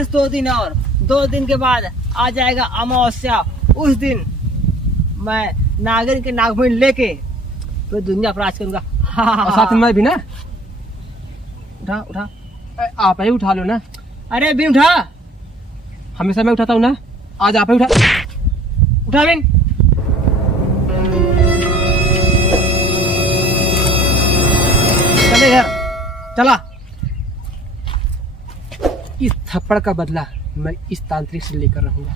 बस 2 दिन और, 2 दिन के बाद आ जाएगा अमावस्या। उस दिन मैं नागिन के नागमणि लेके तो दुनिया पर राज करूंगा। और साथ में मैं भी ना। उठा उठा। आप ही उठा लो ना। अरे बिन उठा। हमेशा मैं उठाता हूँ ना, आज आप ही उठा। उठा बिन। चले यार, चला। इस थप्पड़ का बदला मैं इस तांत्रिक से लेकर रहूंगा।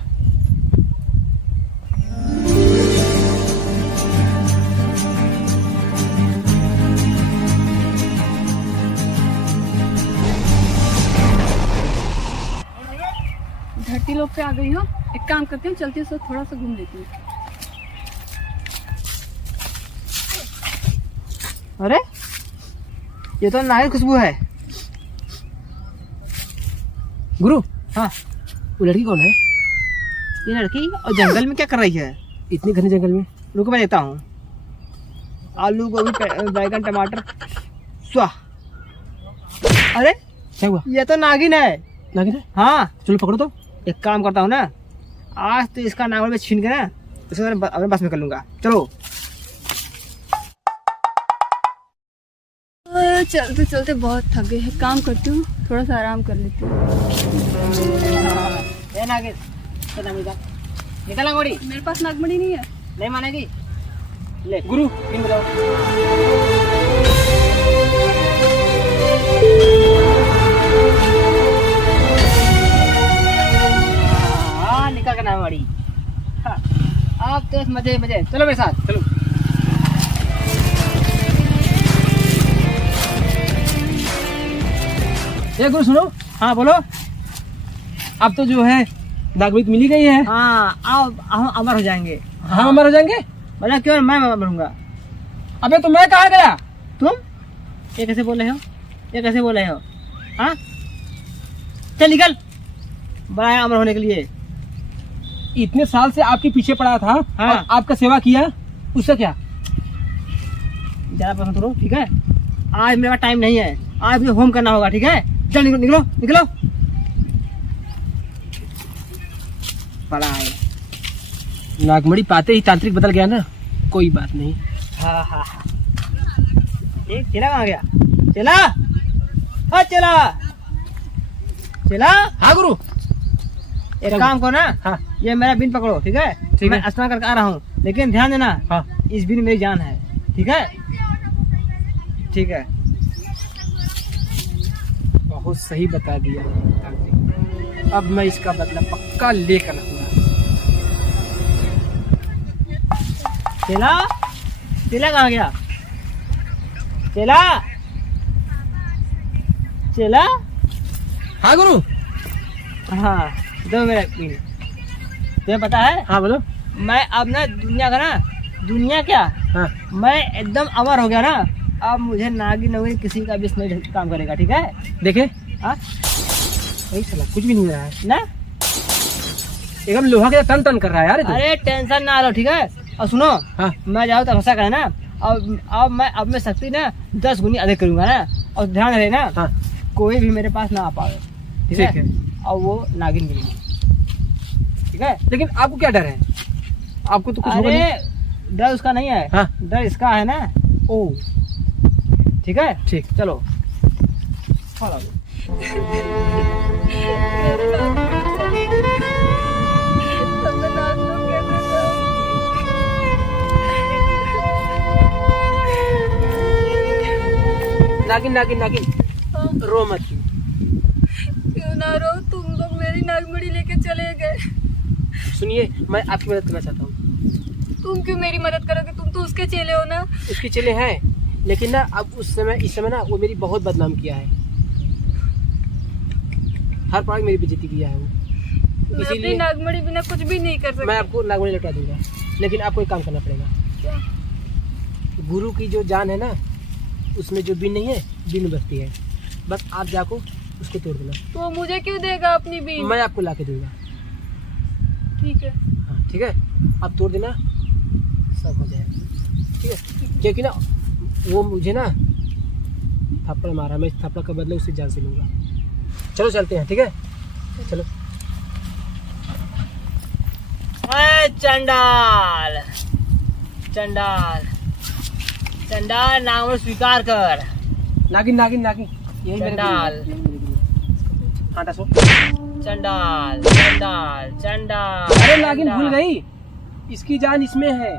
धरती लोग पे आ गई हो। एक काम करती हूँ, चलती हूँ, थोड़ा सा घूम लेती हूँ। अरे ये तो नागिन खुशबू है। गुरु, हाँ, वो लड़की कौन है? ये लड़की और जंगल में क्या कर रही है? इतने घने जंगल में। रुको मैं देता हूँ। आलू गोभी बैगन टमाटर स्वाह। अरे क्या हुआ? ये तो नागिन है। नागिन है? हाँ, चलो पकड़ो तो। एक काम करता हूँ ना, आज तो इसका नागमणि में छीन के ना उसको मैं अपने बस में कर लूंगा। चलो। चलते चलते बहुत थक गए हैं। काम करती हूँ, थोड़ा सा आराम कर लेती हूँ। ये नागिन, चल नागिन जा। निकल नागमणि। मेरे पास नागमणि नहीं है। नहीं मानेगी। ले गुरु, इन बताओ। हाँ, निकल के नागमणि। हाँ, आप तो मजे मजे। चलो मेरे साथ चलो। ये गुरु सुनो। हाँ बोलो। अब तो जो है नागमणि मिल ही गई है। हाँ, आओ, हम अमर हो जाएंगे। हम अमर हो जाएंगे। मतलब क्यों? मैं मरूंगा। अबे तो मैं कहाँ गया? तुम ये कैसे बोल रहे हो? ये कैसे बोल रहे हो? हाँ, चल निकल। बड़ा अमर होने के लिए। इतने साल से आपके पीछे पड़ा था। हाँ। और आपका सेवा किया, उससे क्या? ज्यादा पसंद करो, ठीक है? आज मेरे पास टाइम नहीं है। आज मुझे होम करना होगा, ठीक है? चल निकलो निकलो निकलो। बड़ा है। नागमणि पाते ही तांत्रिक बदल गया ना। कोई बात नहीं। हाँ हाँ हाँ। ये चला कहाँ गया? चला, हाँ चला चला। हाँ गुरु। एक काम करो ना, हाँ। ये मेरा बिन पकड़ो, ठीक है? ठीक मैं है। स्नान करके आ रहा हूँ, लेकिन ध्यान देना, हाँ। इस बिन मेरी जान है, ठीक है? ठीक है। बहुत सही बता दिया तांत्रिक। अब मैं इसका बदला पक्का लेकर रहूंगा। चला, चला कहाँ गया? चला, चला। हाँ गुरु। हाँ, दो मेरा बिन। तुम्हें पता है? हाँ बोलो। मैं अब ना दुनिया का ना, दुनिया क्या, हाँ। मैं एकदम अमर हो गया ना। अब मुझे नागिन नवीन किसी का भी इसमें काम करेगा, ठीक है? देखे? हाँ वही साला कुछ भी नहीं हो रहा है। ना। एकदम लोहा के टन टन कर रहा है यार ये तो। अरे टेंशन ना लो, ठीक है? और सुनो, हाँ। मैं जाऊँ तो हंसा करे ना। अब मैं शक्ति ना 10 गुनी अधिक करूंगा ना। और ध्यान रहे ना, हाँ। कोई भी मेरे पास ना आ पावे, ठीक है? ठीक है। और वो नागिन मिलेगी, ठीक है? लेकिन आपको क्या डर है? आपको तो कुछ होगा अरे नहीं। डर उसका नहीं है, हाँ। डर इसका है ना। ओ ठीक है? ठीक। चलो follow me। नागिन नागिन नागिन, रो मत तू। क्यों ना रो, तुम लोग मेरी नागमणि लेके चले गए। सुनिए, मैं आपकी मदद करना चाहता हूँ। तुम क्यों मेरी मदद करोगे? तुम तो उसके चेले हो ना। उसके चेले हैं, लेकिन ना अब इस समय ना वो मेरी बहुत बदनाम किया है। हर पार मेरी बेइज्जती किया है वो। मैं अपनी इसीलिए नागमणि बिना कुछ भी नहीं कर सकती। मैं आपको नागमणि लौटा दूंगा, लेकिन आपको एक काम करना पड़ेगा। क्या? गुरु की जो जान है ना, उसमें जो बीन नहीं है, बीन बसती है। बस आप जाको उसको तोड़ देना। तो मुझे क्यों देगा अपनी बीन? मैं आपको ला के दूंगा। ठीक है। हाँ ठीक है, आप तोड़ देना, सब हो जाएगा। ठीक है? क्योंकि ना वो मुझे ना थप्पड़ मारा, मैं इस थप्पड़ का बदला उससे जान से लूंगा। चलो चलते हैं, ठीक है? चलो। अरे चंडाल चंडाल चंडाल, नाम स्वीकार कर। नागिन नागिन नागिन, यही मेरे चंडाल। गुरु है, यही मेरे गुरु है। हाँ दसो। चंडाल चंडाल चंडाल। अरे नागिन भूल गई, इसकी जान इसमें है।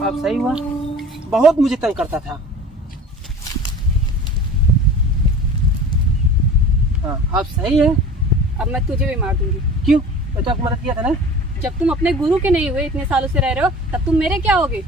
अब सही हुआ, बहुत मुझे तंग करता था। हाँ अब सही है। अब मैं तुझे भी मार दूंगी। क्यों? मैं तो आपको मदद किया था ना। जब तुम अपने गुरु के नहीं हुए, इतने सालों से रह रहे हो, तब तुम मेरे क्या होगे?